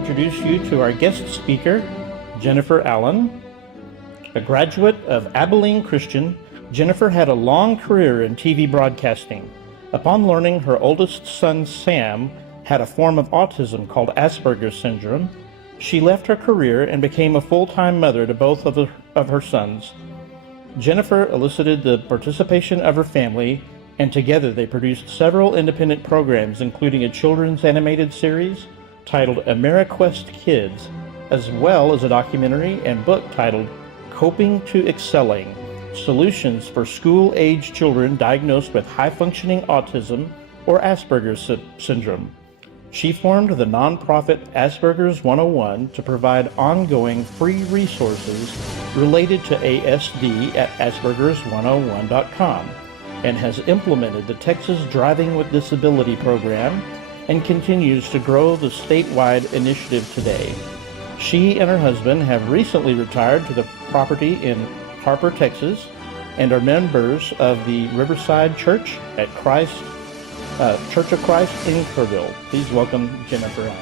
introduce you to our guest speaker, Jennifer Allen. A graduate of Abilene Christian, Jennifer had a long career in TV broadcasting. Upon learning her oldest son, Sam, had a form of autism called Asperger's syndrome, she left her career and became a full-time mother to both of her sons. Jennifer elicited the participation of her family, and together they produced several independent programs, including a children's animated series titled AmeriQuest Kids, as well as a documentary and book titled Coping to Excelling: Solutions for School-Age Children Diagnosed with High-Functioning Autism or Asperger's Syndrome. She formed the nonprofit Asperger's 101 to provide ongoing free resources related to ASD at aspergers101.com and has implemented the Texas Driving with Disability program and continues to grow the statewide initiative today. She and her husband have recently retired to the property in Harper, Texas, and are members of the Riverside Church at Church of Christ in Kerrville. Please welcome Jennifer Allen.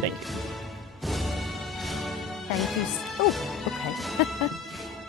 Thank you. Thank you. Oh, okay.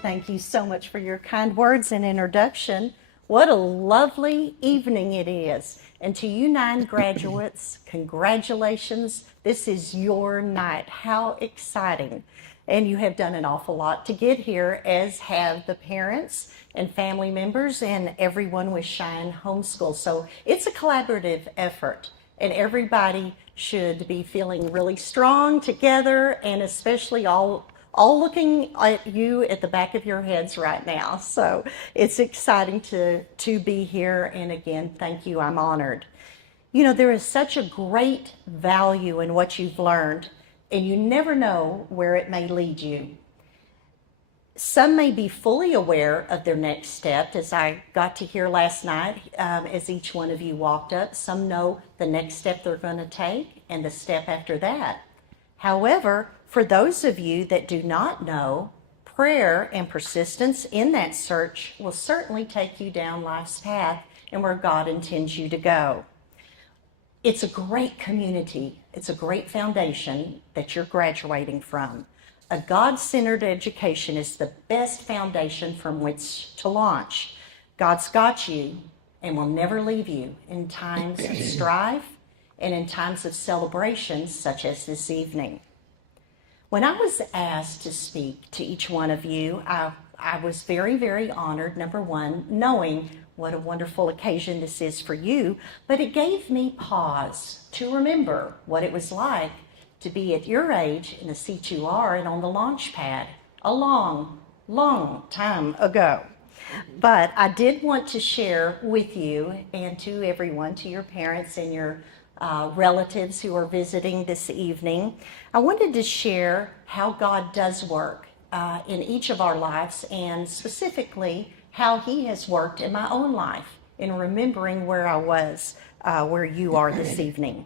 Thank you so much for your kind words and introduction. What a lovely evening it is. And to you 9 graduates, congratulations. This is your night. How exciting. And you have done an awful lot to get here, as have the parents and family members and everyone with Shine Homeschool. So it's a collaborative effort, and everybody should be feeling really strong together, and especially all looking at you at the back of your heads right now. So it's exciting to be here, and again, thank you. I'm honored. You know, there is such a great value in what you've learned, and you never know where it may lead you. Some may be fully aware of their next step, as I got to hear last night as each one of you walked up. Some know the next step they're going to take and the step after that. However, for those of you that do not know, prayer and persistence in that search will certainly take you down life's path and where God intends you to go. It's a great community. It's a great foundation that you're graduating from. A God-centered education is the best foundation from which to launch. God's got you and will never leave you in times of strife and in times of celebrations such as this evening. When I was asked to speak to each one of you, I was very, very honored, number one, knowing what a wonderful occasion this is for you, but it gave me pause to remember what it was like to be at your age in the C2R and on the launch pad a long, long time ago. But I did want to share with you and to everyone, to your parents and your relatives who are visiting this evening, I wanted to share how God does work in each of our lives, and specifically how He has worked in my own life in remembering where I was, where you are this evening.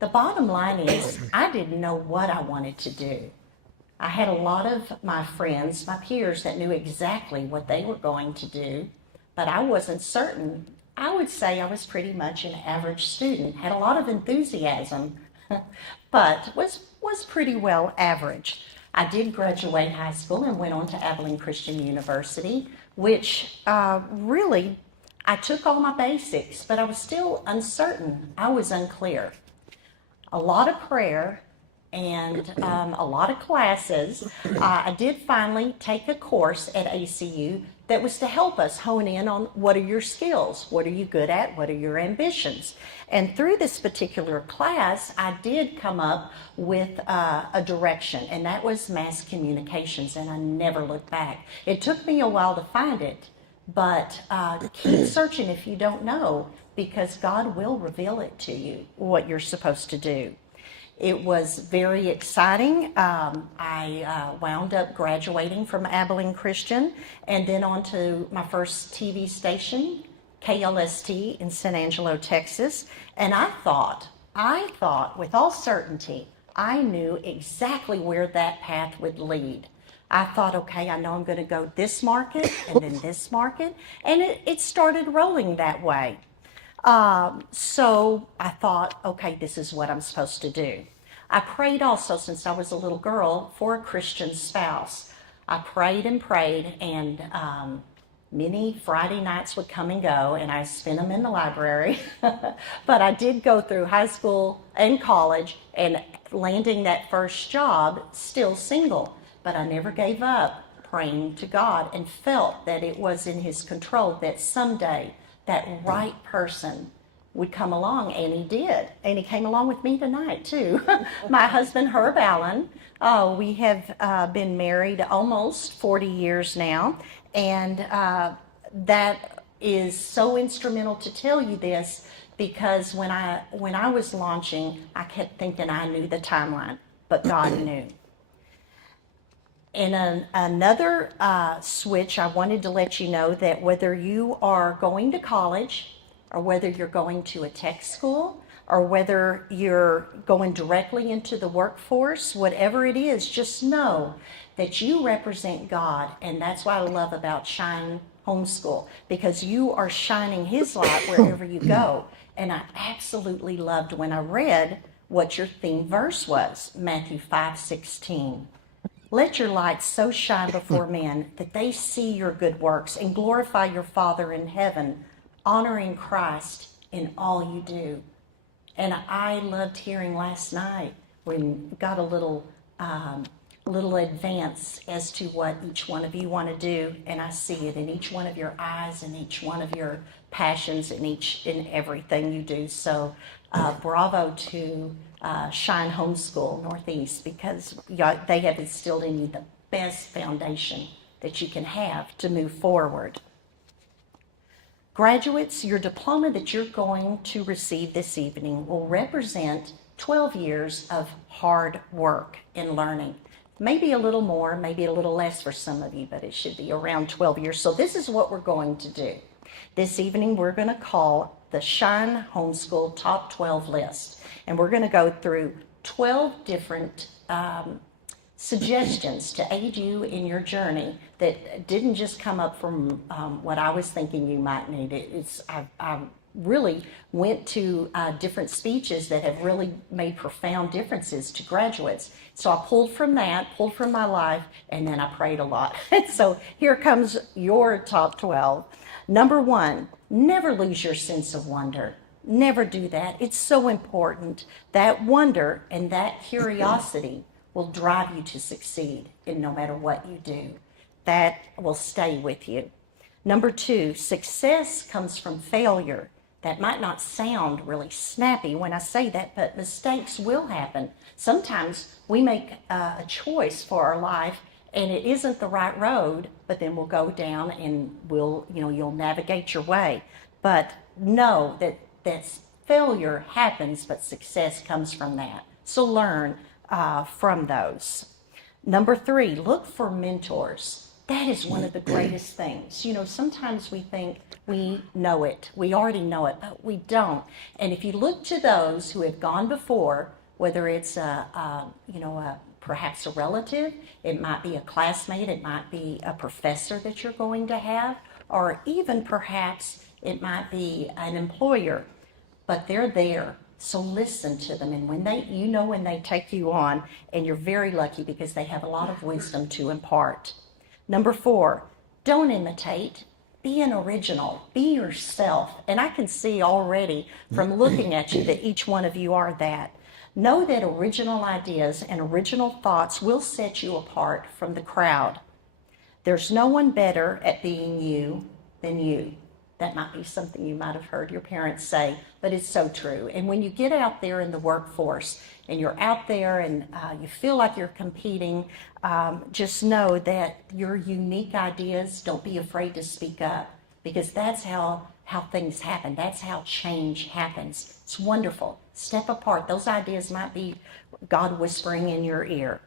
The bottom line is, I didn't know what I wanted to do. I had a lot of my friends, my peers, that knew exactly what they were going to do, but I wasn't certain. I would say I was pretty much an average student, had a lot of enthusiasm, but was pretty well average. I did graduate high school and went on to Abilene Christian University, which really, I took all my basics, but I was still uncertain. I was unclear. A lot of prayer and a lot of classes. I did finally take a course at ACU that was to help us hone in on what are your skills, what are you good at, what are your ambitions. And through this particular class, I did come up with a direction, and that was mass communications, and I never looked back. It took me a while to find it, but keep searching if you don't know, because God will reveal it to you, what you're supposed to do. It was very exciting. I wound up graduating from Abilene Christian and then on to my first TV station, KLST in San Angelo, Texas. And I thought with all certainty, I knew exactly where that path would lead. I thought, okay, I know I'm going to go this market and then this market. And it started rolling that way. So I thought, okay, this is what I'm supposed to do. I prayed also since I was a little girl for a Christian spouse. I prayed and many Friday nights would come and go, and I spent them in the library. But I did go through high school and college and landing that first job still single. But I never gave up praying to God and felt that it was in His control that someday that right person would come along, and he did. And he came along with me tonight, too. My husband, Herb Allen. We have been married almost 40 years now, and that is so instrumental to tell you this because when I was launching, I kept thinking I knew the timeline, but God knew. And another switch, I wanted to let you know that whether you are going to college or whether you're going to a tech school or whether you're going directly into the workforce, whatever it is, just know that you represent God. And that's what I love about Shine Homeschool, because you are shining His light wherever you go. And I absolutely loved when I read what your theme verse was, Matthew 5:16. Let your light so shine before men that they see your good works and glorify your Father in heaven, honoring Christ in all you do. And I loved hearing last night when got a little advance as to what each one of you want to do, and I see it in each one of your eyes and each one of your passions in everything you do. So bravo to Shine Homeschool Northeast, because they have instilled in you the best foundation that you can have to move forward. Graduates, your diploma that you're going to receive this evening will represent 12 years of hard work and learning. Maybe a little more, maybe a little less for some of you, but it should be around 12 years. So this is what we're going to do. This evening we're going to call the Shine Homeschool Top 12 list. And we're going to go through 12 different suggestions to aid you in your journey that didn't just come up from what I was thinking you might need. I really went to different speeches that have really made profound differences to graduates. So I pulled from my life, and then I prayed a lot. So here comes your top 12. Number 1, never lose your sense of wonder. Never do that. It's so important. That wonder and that curiosity will drive you to succeed in no matter what you do. That will stay with you. Number 2, success comes from failure. That might not sound really snappy when I say that, but mistakes will happen. Sometimes we make a choice for our life and it isn't the right road, but then we'll go down and you'll navigate your way. But know that failure happens, but success comes from that. So learn from those. Number 3, look for mentors. That is one of the greatest things. Sometimes we think we know it. We already know it, but we don't. And if you look to those who have gone before, whether it's perhaps a relative, it might be a classmate, it might be a professor that you're going to have, or even perhaps it might be an employer, but they're there. So listen to them, and when they take you on, and you're very lucky because they have a lot of wisdom to impart. Number 4, don't imitate. Be an original. Be yourself. And I can see already from looking at you that each one of you are that. Know that original ideas and original thoughts will set you apart from the crowd. There's no one better at being you than you. That might be something you might have heard your parents say, but it's so true. And when you get out there in the workforce and you're out there and you feel like you're competing, just know that your unique ideas, don't be afraid to speak up, because that's how things happen. That's how change happens. It's wonderful. Step apart. Those ideas might be God whispering in your ear.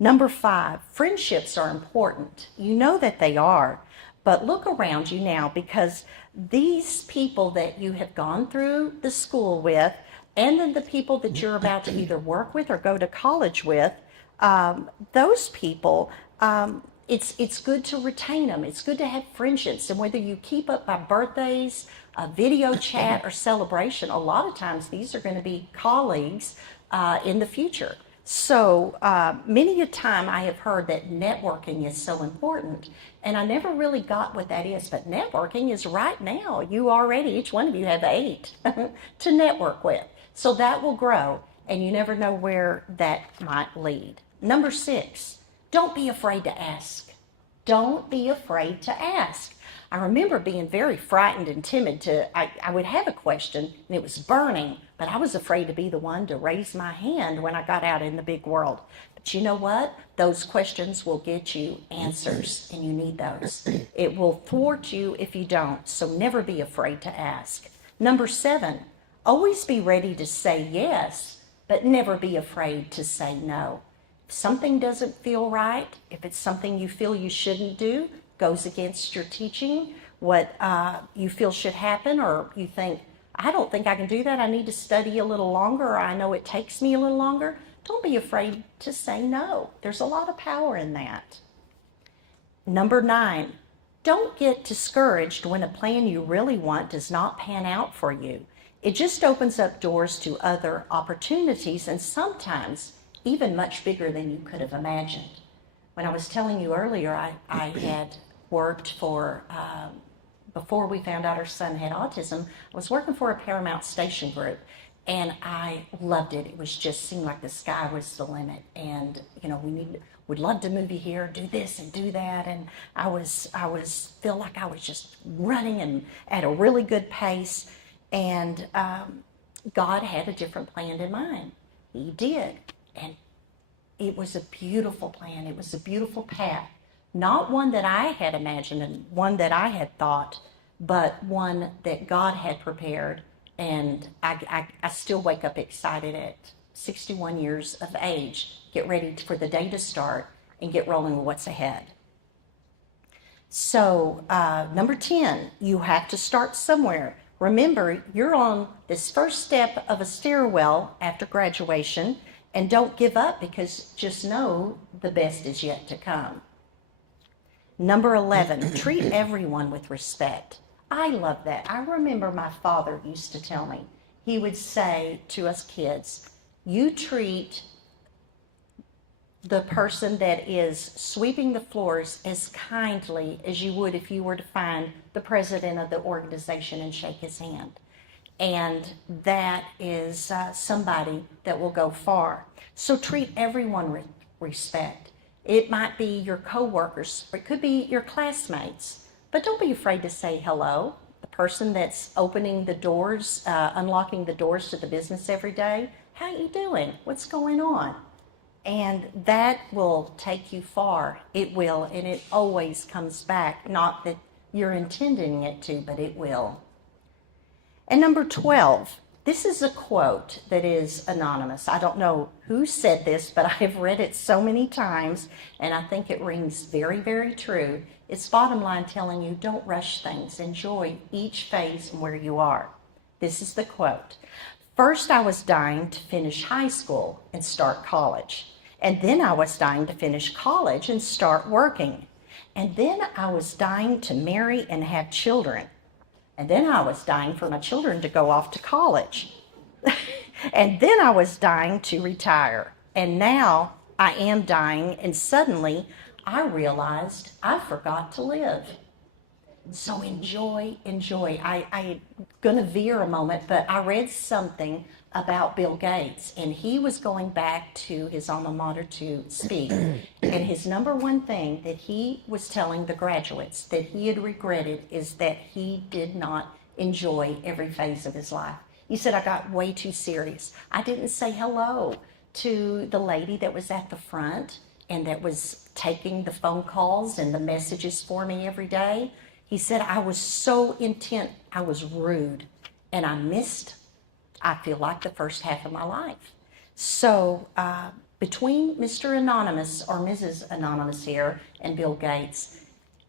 Number 5, friendships are important. You know that they are. But look around you now, because these people that you have gone through the school with, and then the people that you're about to either work with or go to college with, those people it's good to retain them. It's good to have friendships. And whether you keep up by birthdays, a video chat, or celebration, a lot of times these are going to be colleagues in the future. So many a time I have heard that networking is so important, and I never really got what that is, but networking is right now. You already, each one of you have 8 to network with. So that will grow, and you never know where that might lead. Number 6, don't be afraid to ask. Don't be afraid to ask. I remember being very frightened and timid I would have a question and it was burning, but I was afraid to be the one to raise my hand when I got out in the big world. But you know what? Those questions will get you answers, and you need those. It will thwart you if you don't, so never be afraid to ask. Number 7, always be ready to say yes, but never be afraid to say no. If something doesn't feel right, if it's something you feel you shouldn't do, goes against your teaching, what you feel should happen, or you think, I don't think I can do that, I need to study a little longer, or I know it takes me a little longer, don't be afraid to say no. There's a lot of power in that. Number 9, don't get discouraged when a plan you really want does not pan out for you. It just opens up doors to other opportunities, and sometimes even much bigger than you could have imagined. When I was telling you earlier, I had worked for, before we found out our son had autism, I was working for a Paramount station group, and I loved it. It was just seemed like the sky was the limit, and we'd love to move you here, do this and do that, and I feel like I was just running and at a really good pace, and God had a different plan in mind. He did, and it was a beautiful plan. It was a beautiful path. Not one that I had imagined and one that I had thought, but one that God had prepared. And I still wake up excited at 61 years of age, get ready for the day to start and get rolling with what's ahead. So number 10, you have to start somewhere. Remember, you're on this first step of a stairwell after graduation, and don't give up, because just know the best is yet to come. Number 11, treat everyone with respect. I love that. I remember my father used to tell me, he would say to us kids, you treat the person that is sweeping the floors as kindly as you would if you were to find the president of the organization and shake his hand. And that is somebody that will go far. So treat everyone with respect. It might be your coworkers, or it could be your classmates, but don't be afraid to say hello. The person that's opening the doors, unlocking the doors to the business every day, how you doing? What's going on? And that will take you far. It will, and it always comes back. Not that you're intending it to, but it will. And number 12, this is a quote that is anonymous. I don't know who said this, but I've read it so many times, and I think it rings very, very true. It's bottom line telling you, don't rush things. Enjoy each phase and where you are. This is the quote. First, I was dying to finish high school and start college. And then I was dying to finish college and start working. And then I was dying to marry and have children. And then I was dying for my children to go off to college. And then I was dying to retire. And now I am dying, and suddenly I realized I forgot to live. So enjoy. I'm going to veer a moment, but I read something about Bill Gates, and he was going back to his alma mater to speak. And his number one thing that he was telling the graduates that he had regretted is that he did not enjoy every phase of his life. He said, I got way too serious. I didn't say hello to the lady that was at the front and that was taking the phone calls and the messages for me every day. He said, I was so intent, I was rude, and I missed, I feel like, the first half of my life. So between Mr. Anonymous or Mrs. Anonymous here and Bill Gates,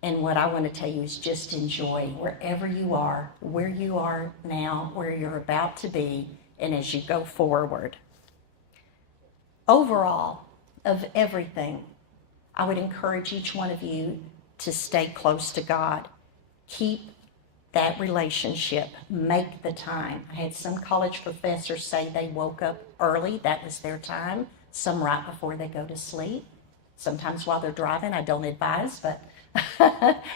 and what I want to tell you is just enjoy wherever you are, where you are now, where you're about to be, and as you go forward. Overall, of everything, I would encourage each one of you to stay close to God. Keep that relationship. Make the time. I had some college professors say they woke up early. That was their time. Some right before they go to sleep. Sometimes while they're driving. I don't advise, but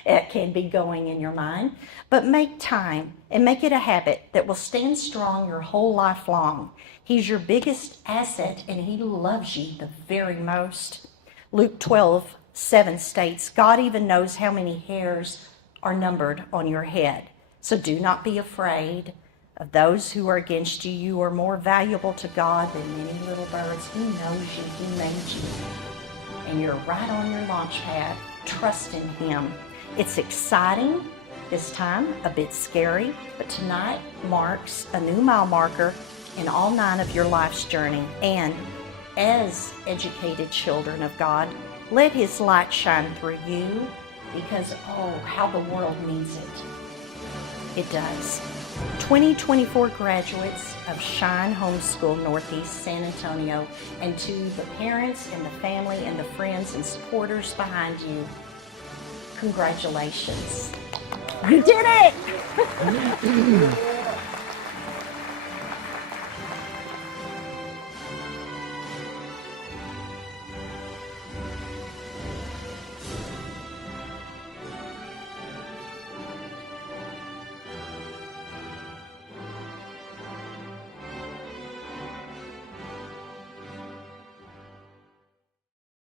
it can be going in your mind. But make time and make it a habit that will stand strong your whole life long. He's your biggest asset, and he loves you the very most. Luke 12:7 states, God even knows how many hairs are numbered on your head. So do not be afraid of those who are against you. You are more valuable to God than many little birds. He knows you. He made you. And you're right on your launch pad. Trust in him. It's exciting this time, a bit scary, but tonight marks a new mile marker in all 9 of your life's journey. And as educated children of God, let his light shine through you, because, oh, how the world needs it. It does. 2024 graduates of Shine Homeschool Northeast San Antonio, and to the parents and the family and the friends and supporters behind you, congratulations. You did it!